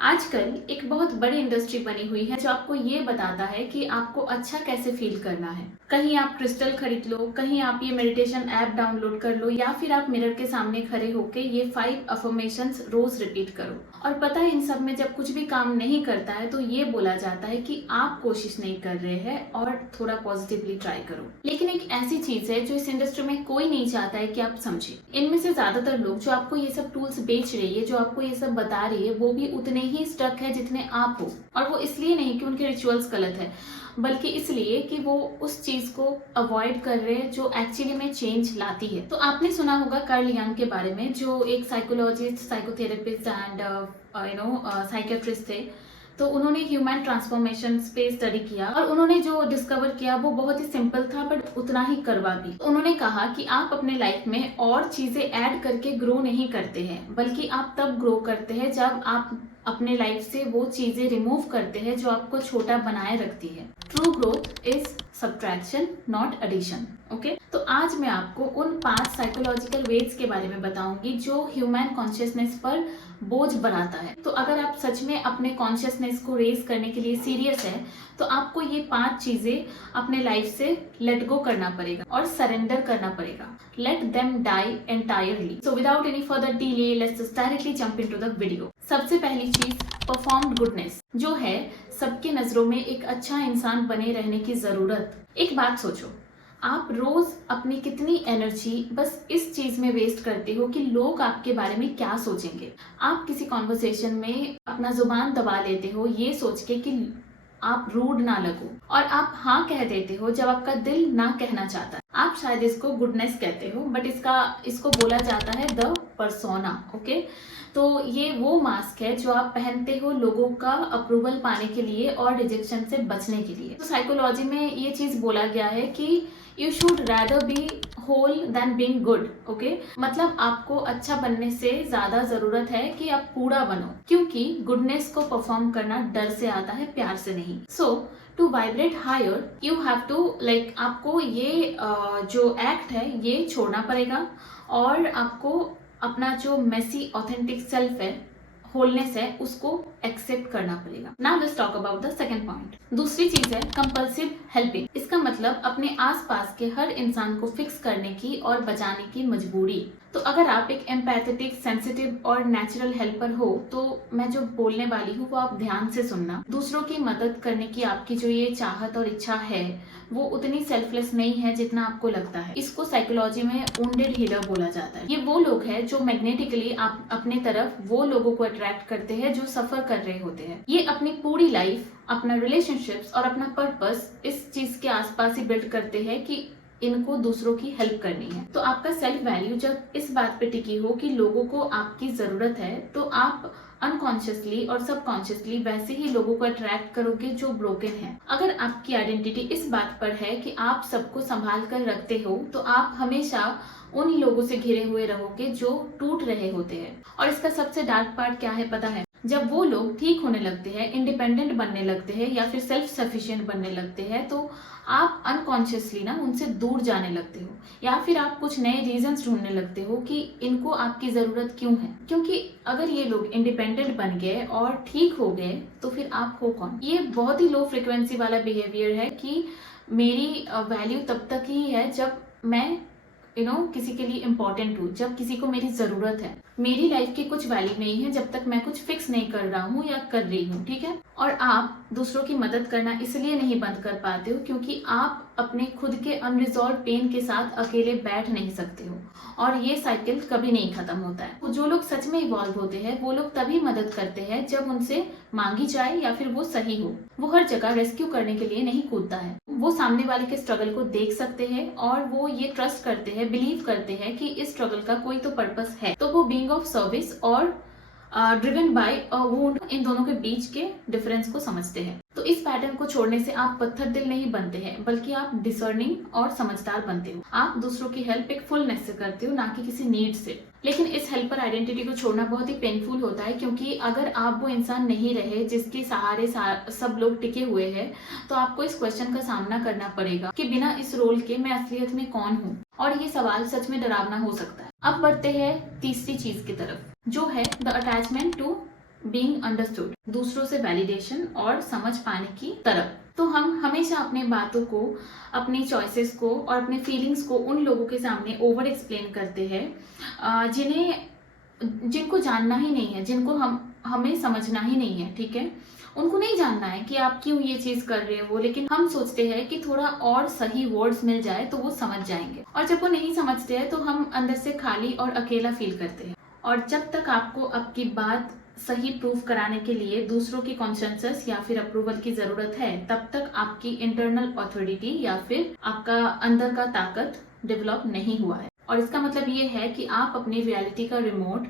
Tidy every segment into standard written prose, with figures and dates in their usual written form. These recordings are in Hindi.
आजकल एक बहुत बड़ी इंडस्ट्री बनी हुई है जो आपको ये बताता है कि आपको अच्छा कैसे फील करना है। कहीं आप क्रिस्टल खरीद लो, कहीं आप ये मेडिटेशन ऐप डाउनलोड कर लो, या फिर आप मिरर के सामने खड़े होके ये 5 अफर्मेशंस रोज रिपीट करो। और पता है इन सब में जब कुछ भी काम नहीं करता है तो ये बोला जाता है कि आप कोशिश नहीं कर रहे हैं और थोड़ा पॉजिटिवली ट्राई करो। लेकिन एक ऐसी चीज है जो इस इंडस्ट्री में कोई नहीं चाहता है कि आप समझे। इनमें से ज्यादातर लोग जो आपको ये सब टूल्स बेच रही है, जो आपको ये सब बता रही है, वो भी उतने ही स्टक है जितने आप हो। और वो इसलिए नहीं कि उनके रिचुअल्स गलत है, बल्कि इसलिए कि वो उस चीज को अवॉइड कर रहे हैं जो एक्चुअली में चेंज लाती है। तो आपने सुना होगा कार्ल यंग के बारे में, जो एक साइकोलॉजिस्ट, साइकोथेरेपिस्ट एंड साइकेट्रिस्ट थे। तो उन्होंने ह्यूमन ट्रांसफॉर्मेशन पे स्टडी किया और उन्होंने जो डिस्कवर किया वो बहुत ही सिंपल था, बट उतना ही कड़वा भी। उन्होंने कहा कि आप अपने लाइफ में और चीजें ऐड करके ग्रो नहीं करते हैं, बल्कि आप तब ग्रो करते हैं जब आप अपने लाइफ से वो चीजें रिमूव करते हैं जो आपको छोटा बनाए रखती है। True growth is subtraction, not addition. Okay, तो आज मैं आपको उन 5 साइकोलॉजिकल वेज के बारे में बताऊंगी जो ह्यूमन कॉन्शियसनेस पर बोझ बनाता है। तो अगर आप सच में अपने कॉन्शियसनेस को रेज करने के लिए सीरियस है तो आपको ये 5 चीजें अपने लाइफ से लेट गो करना पड़ेगा और सरेंडर करना पड़ेगा। Let them die entirely. So without any further delay, let's directly jump into the video. सबसे पहली चीज, परफॉर्म्ड गुडनेस, जो है सबके नजरों में एक अच्छा इंसान बने रहने की जरूरत। एक बात सोचो, आप रोज अपनी कितनी एनर्जी बस इस चीज में वेस्ट करते हो कि लोग आपके बारे में क्या सोचेंगे। आप किसी कॉन्वर्सेशन में अपना जुबान दबा लेते हो ये सोच के कि आप रूड ना लगो, और आप हाँ कह देते हो जब आपका दिल ना कहना चाहता। आप शायद इसको गुडनेस कहते हो, बट इसको बोला जाता है द पर्सोना। ओके, तो ये वो मास्क है जो आप पहनते हो लोगों का अप्रूवल पाने के लिए और रिजेक्शन से बचने के लिए। तो साइकोलॉजी में ये चीज बोला गया है कि you should rather be whole than being good. Okay, मतलब आपको अच्छा बनने से ज्यादा जरूरत है कि आप पूरा बनो, क्योंकि गुडनेस को परफॉर्म करना डर से आता है, प्यार से नहीं। So to vibrate higher you have to आपको ये जो एक्ट है ये छोड़ना पड़ेगा, और आपको अपना जो मेसी ऑथेंटिक सेल्फ है, होलनेस है, उसको एक्सेप्ट करना पड़ेगा। Now let's talk about the second point. दूसरी चीज है कंपल्सिव हेल्पिंग। इसका मतलब अपने आसपास के हर इंसान को फिक्स करने की और बचाने की मजबूरी। तो अगर आप एक एम्पैथेटिक, सेंसिटिव और नेचुरल हेल्पर हो तो मैं जो बोलने वाली हूँ वो आप ध्यान से सुनना। दूसरों की मदद करने की आपकी जो ये चाहत और इच्छा है वो उतनी सेल्फलेस नहीं है जितना आपको लगता है। इसको साइकोलॉजी में वुंडेड हीलर बोला जाता है। ये वो लोग हैं जो मैग्नेटिकली आप अपने तरफ वो लोगों को अट्रैक्ट करते हैं जो सफर कर रहे होते हैं। ये अपनी पूरी लाइफ, अपना रिलेशनशिप्स और अपना पर्पस इस चीज के आसपास ही बिल्ड करते हैं कि इनको दूसरों की हेल्प करनी है। तो आपका सेल्फ वैल्यू जब इस बात पे टिकी हो कि लोगों को आपकी जरूरत है, तो आप अनकॉन्शियसली और सबकॉन्शियसली वैसे ही लोगों को अट्रैक्ट करोगे जो ब्रोकन है। अगर आपकी आइडेंटिटी इस बात पर है कि आप सबको संभाल कर रखते हो, तो आप हमेशा उन लोगों से घिरे हुए रहोगे जो टूट रहे होते हैं। और इसका सबसे डार्क पार्ट क्या है पता है? जब वो लोग ठीक होने लगते हैं, इंडिपेंडेंट बनने लगते हैं या फिर सेल्फ सफिशिएंट बनने लगते हैं, तो आप अनकॉन्शियसली ना उनसे दूर जाने लगते हो, या फिर आप कुछ नए रीजंस ढूंढने लगते हो कि इनको आपकी जरूरत क्यों है। क्योंकि अगर ये लोग इंडिपेंडेंट बन गए और ठीक हो गए तो फिर आप हो कौन? ये बहुत ही लो फ्रिक्वेंसी वाला बिहेवियर है कि मेरी वैल्यू तब तक ही है जब मैं किसी के लिए इम्पोर्टेंट हूँ, जब किसी को मेरी जरूरत है। मेरी लाइफ की कुछ वैल्यू नहीं है जब तक मैं कुछ फिक्स नहीं कर रहा हूँ या कर रही हूँ, ठीक है। और आप दूसरों की मदद करना इसलिए नहीं बंद कर पाते हो क्योंकि आप अपने खुद के अनरिजॉल्व पेन के साथ अकेले बैठ नहीं सकते हो, और ये साइकिल कभी नहीं खत्म होता है। तो जो लोग सच में इवॉल्व होते हैं वो लोग तभी मदद करते हैं जब उनसे मांगी जाए या फिर वो सही हो। वो हर जगह रेस्क्यू करने के लिए नहीं कूदता है। वो सामने वाले के स्ट्रगल को देख सकते हैं और वो ये ट्रस्ट करते हैं, बिलीव करते हैं कि इस स्ट्रगल का कोई तो पर्पस है। तो वो बीइंग ऑफ सर्विस और ड्रिवन बाय अ वुंड, इन दोनों के बीच के डिफरेंस को समझते हैं। तो इस पैटर्न को छोड़ने से आप पत्थर दिल नहीं बनते हैं, बल्कि आप डिसर्निंग और समझदार बनते हो। आप दूसरों की हेल्प एक फुलनेस से करते हो, ना कि किसी नीड से। लेकिन इस हेल्पर आइडेंटिटी को छोड़ना बहुत ही पेनफुल होता है, क्योंकि अगर आप वो इंसान नहीं रहे जिसके सहारे सब लोग टिके हुए हैं, तो आपको इस क्वेश्चन का सामना करना पड़ेगा कि बिना इस रोल के मैं असलियत में कौन हूँ। और ये सवाल सच में डरावना हो सकता है। अब बढ़ते हैं तीसरी चीज की तरफ, जो है the attachment to being understood, दूसरों से वैलिडेशन और समझ पाने की तरफ। तो हम हमेशा अपने बातों को, अपनी चॉइसेस को और अपने फीलिंग्स को उन लोगों के सामने ओवर एक्सप्लेन करते हैं जिनको जानना ही नहीं है, जिनको हमें समझना ही नहीं है, ठीक है। उनको नहीं जानना है कि आप क्यों ये चीज कर रहे हो, लेकिन हम सोचते हैं कि थोड़ा और सही वर्ड्स मिल जाए तो वो समझ जाएंगे। और जब वो नहीं समझते हैं तो हम अंदर से खाली और अकेला फील करते हैं। और जब तक आपको आपकी बात सही प्रूफ कराने के लिए दूसरों की कॉन्सेंसस या फिर अप्रूवल की जरूरत है, तब तक आपकी इंटरनल अथॉरिटी या फिर आपका अंदर का ताकत डेवलप नहीं हुआ है। और इसका मतलब ये है कि आप अपनी रियलिटी का रिमोट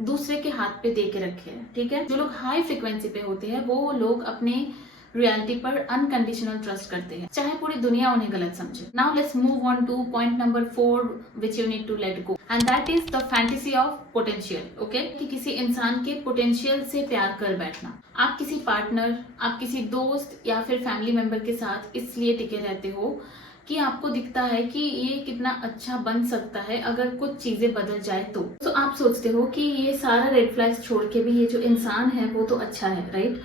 दूसरे के हाथ पे दे के रखे हैं, ठीक है। जो लोग हाई फ्रिक्वेंसी पे होते हैं वो लोग अपने रियलिटी पर अनकंडीशनल ट्रस्ट करते हैं, चाहे पूरी दुनिया उन्हें गलत समझे। Now let's move on to point number 4 which you need to let go, and that is the fantasy of potential. Okay, कि किसी इंसान के पोटेंशियल से प्यार कर बैठना। आप किसी पार्टनर, आप किसी दोस्त या फिर फैमिली मेंबर के साथ इसलिए टिके रहते हो कि आपको दिखता है कि ये कितना अच्छा बन सकता है अगर कुछ चीजें बदल जाए तो आप सोचते हो कि ये सारा रेड फ्लैग्स छोड़ के भी ये जो इंसान है वो तो अच्छा है, राइट।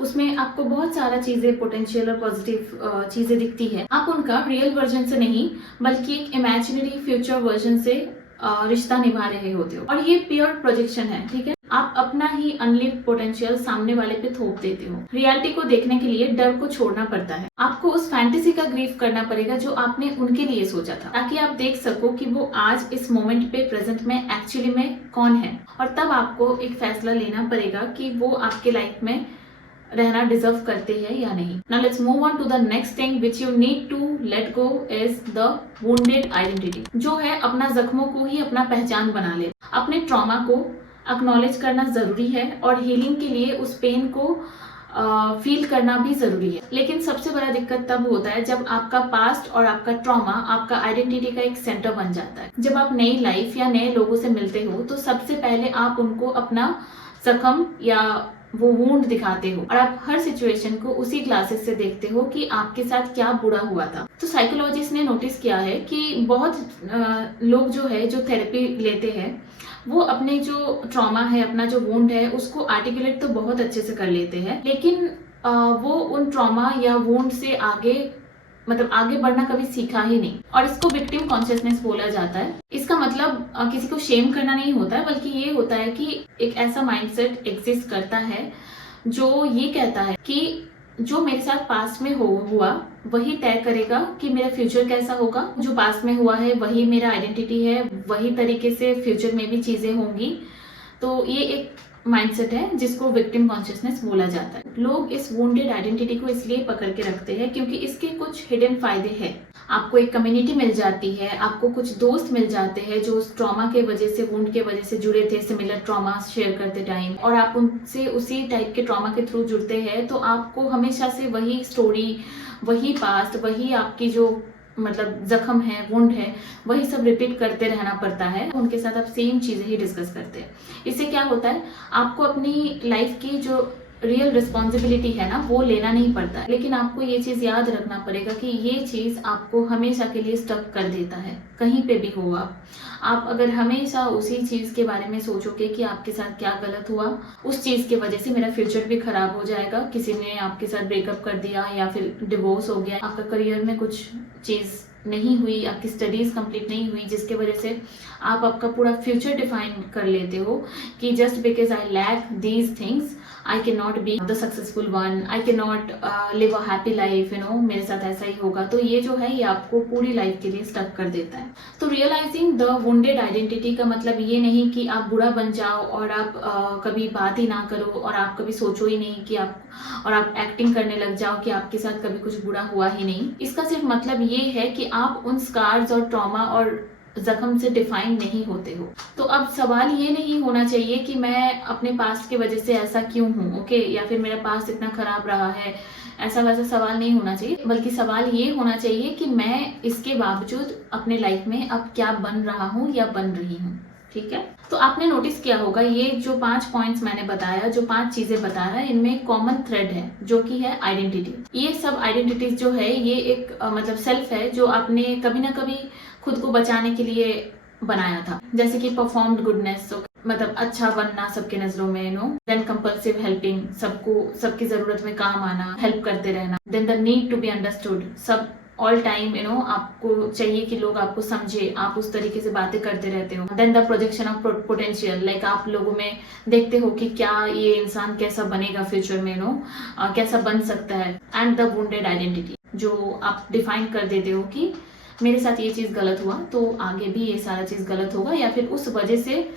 उसमें आपको बहुत सारा चीजें, पोटेंशियल और पॉजिटिव चीजें दिखती है। आप उनका रियल वर्जन से नहीं बल्कि एक इमेजिनरी फ्यूचर वर्जन से रिश्ता निभा रहे होते हो, और ये प्योर प्रोजेक्शन है, ठीक है। आप अपना ही अनलिव्ड पोटेंशियल सामने वाले पे थोप देते हो। रियलिटी को देखने के लिए डर को छोड़ना पड़ता है। आपको उस फैंटेसी का ग्रीफ करना पड़ेगा जो आपने उनके लिए सोचा था, ताकि आप देख सको कि वो आज इस मोमेंट पे प्रेजेंट में एक्चुअली में कौन है। और तब आपको एक फैसला लेना पड़ेगा कि वो आपके लाइफ में रहना डिजर्व करते हैं या नहीं। Now let's move on to the next thing which you need to let go is the wounded identity, जो है अपना जख्मों को ही अपना पहचान बना ले। अपने ट्रॉमा को एक्नॉलेज करना जरूरी है और हीलिंग के लिए उस पेन को फील करना भी जरूरी है। लेकिन सबसे बड़ा दिक्कत तब होता है जब आपका पास्ट और आपका ट्रॉमा आपका आइडेंटिटी का एक सेंटर बन जाता है। जब आप नई लाइफ या नए लोगों से मिलते हो तो सबसे पहले आप उनको अपना जख्म या वो वुंड दिखाते हो, और आप हर सिचुएशन को उसी ग्लासेस से देखते हो कि आपके साथ क्या बुरा हुआ था। तो साइकोलॉजिस्ट ने नोटिस किया है कि बहुत लोग जो है जो थेरेपी लेते हैं वो अपने जो ट्रॉमा है, अपना जो वुंड है, उसको आर्टिकुलेट तो बहुत अच्छे से कर लेते हैं, लेकिन वो उन ट्रॉमा या वुंड से आगे बढ़ना कभी सीखा ही नहीं। और इसको विक्टिम कॉन्शियसनेस बोला जाता है। इसका मतलब किसी को शेम करना नहीं होता है, बल्कि ये होता है कि एक ऐसा माइंडसेट एग्जिस्ट करता है जो ये कहता है कि जो मेरे साथ पास्ट में हुआ वही तय करेगा कि मेरा फ्यूचर कैसा होगा। जो पास्ट में हुआ है वही मेरा आइडेंटिटी है, वही तरीके से फ्यूचर में भी चीजें होंगी। तो ये एक माइंडसेट है जिसको विक्टिम कॉन्शियसनेस बोला जाता है। लोग इस वुंडेड आइडेंटिटी को इसलिए पकड़ के रखते हैं क्योंकि इसके कुछ हिडन फायदे हैं। आपको एक कम्युनिटी मिल जाती है, आपको कुछ दोस्त मिल जाते हैं जो उस ट्रॉमा के वजह से, वुंड के वजह से जुड़े थे, सिमिलर ट्रॉमा शेयर करते टाइम, और आप उनसे उसी टाइप के ट्रॉमा के थ्रू जुड़ते हैं। तो आपको हमेशा से वही स्टोरी, वही पास्ट, वही आपकी जो जख्म है, वुंड है, वही सब रिपीट करते रहना पड़ता है। उनके साथ आप सेम चीजें ही डिस्कस करते हैं। इससे क्या होता है, आपको अपनी लाइफ की जो रियल रिस्पॉन्सिबिलिटी है ना वो लेना नहीं पड़ता है। लेकिन आपको ये चीज याद रखना पड़ेगा कि ये चीज आपको हमेशा के लिए स्टक कर देता है, कहीं पे भी हो आप अगर हमेशा उसी चीज के बारे में सोचोगे कि आपके साथ क्या गलत हुआ, उस चीज की वजह से मेरा फ्यूचर भी खराब हो जाएगा, किसी ने आपके साथ ब्रेकअप कर दिया या फिर डिवोर्स हो गया, आपका करियर में कुछ चीज नहीं हुई, आपकी स्टडीज कंप्लीट नहीं हुई, जिसके वजह से आप आपका पूरा फ्यूचर डिफाइन कर लेते हो कि just because I lack these things I can not be the successful one, I can not live a happy life, मेरे साथ ऐसा ही होगा। तो ये जो है ये आपको पूरी लाइफ के लिए स्टक कर देता है। तो रियलाइजिंग द वुंडेड आइडेंटिटी का मतलब ये नहीं कि आप बुरा बन जाओ और आप कभी बात ही ना करो और आप कभी सोचो ही नहीं कि आप एक्टिंग करने लग जाओ कि आपके साथ कभी कुछ बुरा हुआ ही नहीं। इसका सिर्फ मतलब ये है कि आप उन स्कार्स और ट्रॉमा और जख्म से डिफाइन नहीं होते हो। तो अब सवाल ये नहीं होना चाहिए कि मैं अपने पास्ट की वजह से ऐसा क्यों हूँ, ओके, या फिर मेरा पास्ट इतना खराब रहा है, ऐसा वैसा सवाल नहीं होना चाहिए। बल्कि सवाल ये होना चाहिए कि मैं इसके बावजूद अपने लाइफ में अब क्या बन रहा हूँ या बन रही हूँ। ठीक है, तो आपने नोटिस किया होगा ये जो 5 पॉइंट्स मैंने बताया, जो 5 चीजें बताया, इनमें कॉमन थ्रेड है जो कि है आइडेंटिटी। ये सब आइडेंटिटीज जो है ये एक सेल्फ है जो आपने कभी ना कभी खुद को बचाने के लिए बनाया था। जैसे कि परफॉर्म्ड गुडनेस, मतलब अच्छा बनना सबके नजरों में, देन कंपल्सिव हेल्पिंग, सबको सबकी जरूरत में काम आना, हेल्प करते रहना, then the need to be understood, सब ऑल टाइम आपको चाहिए कि लोग आपको समझे, आप उस तरीके से बातें करते रहते हो, then the projection of potential, like आप लोगों में देखते हो कि क्या ये इंसान कैसा बनेगा फ्यूचर में, कैसा बन सकता है, एंड द वुंडेड आइडेंटिटी, जो आप डिफाइन कर देते हो कि मेरे साथ ये चीज गलत हुआ तो आगे भी ये सारा चीज गलत होगा, या फिर उस वजह से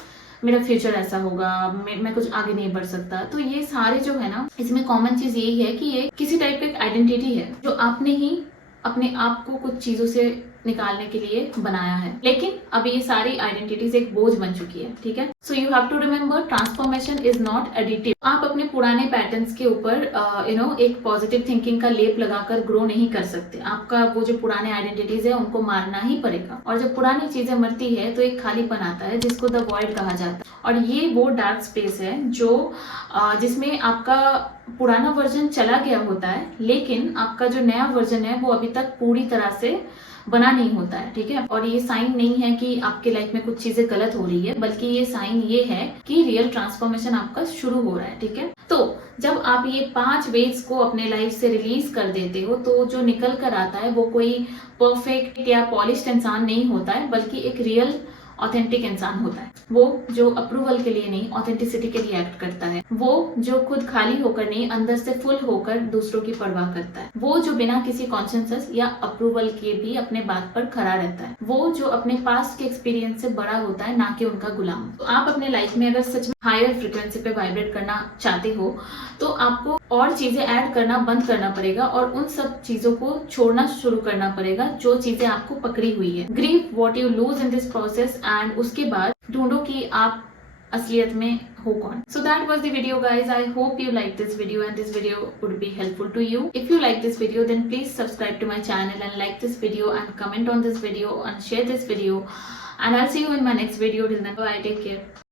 मेरा फ्यूचर ऐसा होगा, मैं कुछ आगे नहीं बढ़ सकता। तो ये सारे जो है ना, इसमें कॉमन चीज यही है कि ये किसी टाइप की आइडेंटिटी है जो आपने ही अपने आप को कुछ चीजों से निकालने के लिए बनाया है, लेकिन अब ये सारी आइडेंटिटीज एक बोझ बन चुकी है, ठीक है। So you have to remember, transformation is not additive. आप अपने पुराने पैटर्न्स के ऊपर एक पॉजिटिव थिंकिंग का लेप लगाकर ग्रो नहीं कर सकते। आपका वो जो पुराने आइडेंटिटीज है उनको मारना ही पड़ेगा, और जब पुरानी चीजें मरती है तो एक खालीपन आता है जिसको द वॉइड कहा जाता है, और ये वो डार्क स्पेस है जो जिसमें आपका पुराना वर्जन चला गया होता है, लेकिन आपका जो नया वर्जन है वो अभी तक पूरी तरह से बना नहीं होता है, ठीक है। और ये साइन नहीं है कि आपके लाइफ में कुछ चीजें गलत हो रही है, बल्कि ये साइन ये है कि रियल ट्रांसफॉर्मेशन आपका शुरू हो रहा है, ठीक है। तो जब आप ये 5 वेज को अपने लाइफ से रिलीज कर देते हो तो जो निकल कर आता है वो कोई परफेक्ट या पॉलिश्ड इंसान नहीं होता है, बल्कि एक रियल ऑथेंटिक इंसान होता है, वो जो अप्रूवल के लिए नहीं ऑथेंटिसिटी के लिए एक्ट करता है, वो जो खुद खाली होकर नहीं अंदर से फुल होकर दूसरों की परवाह करता है, वो जो बिना किसी कॉन्सेंसस या अप्रूवल के भी अपने बात पर खड़ा रहता है, वो जो अपने पास्ट के एक्सपीरियंस से बड़ा होता है, ना कि उनका गुलाम। तो आप अपने लाइफ में अगर सच में हायर फ्रिक्वेंसी पे वाइब्रेट करना चाहते हो तो आपको और चीजें ऐड करना बंद करना पड़ेगा, और उन सब चीजों को छोड़ना शुरू करना पड़ेगा जो चीजें आपको पकड़ी हुई है। Grieve what you lose in this process, and उसके बाद ढूंढो कि आप असलियत में हो कौन। So that was the video, guys. I hope you like this video and this video would be helpful to you. If you like this video, then please subscribe to my channel and like this video and comment on this video and share this video, and I'll see you in my next video. Till then, bye, take care.